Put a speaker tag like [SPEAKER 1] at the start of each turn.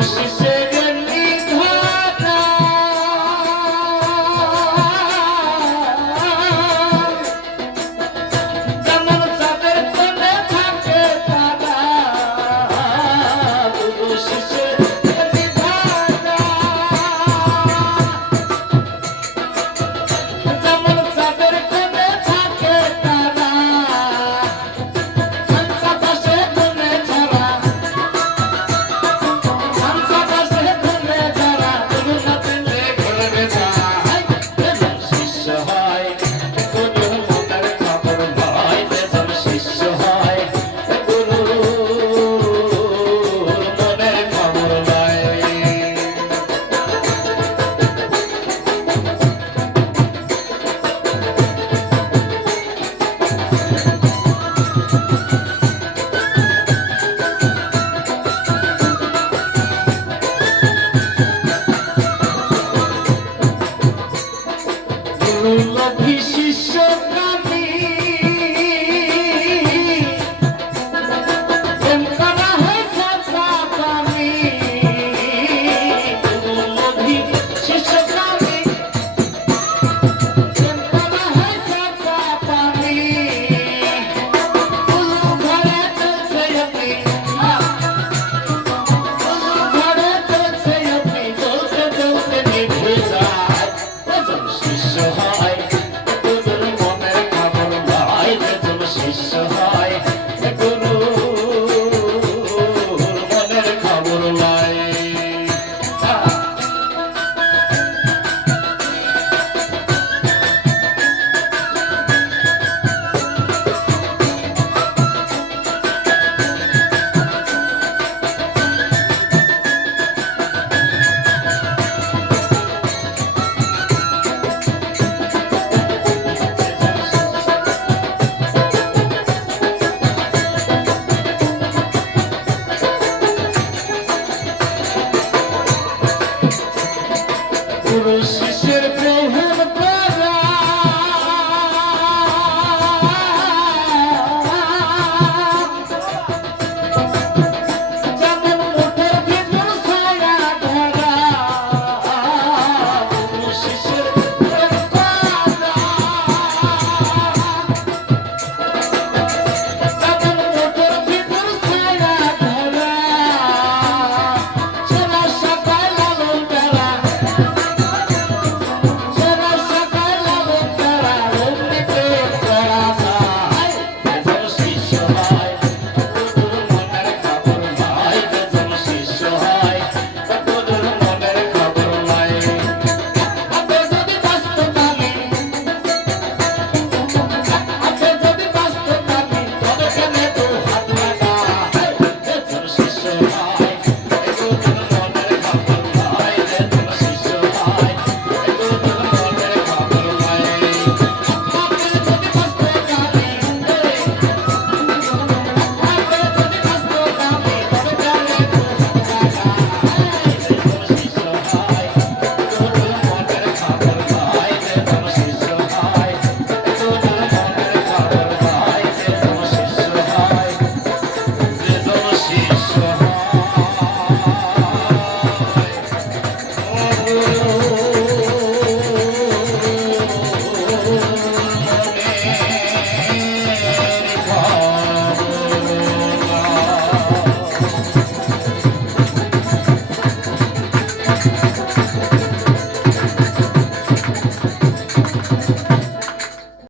[SPEAKER 1] Deus que. I should have played him a play.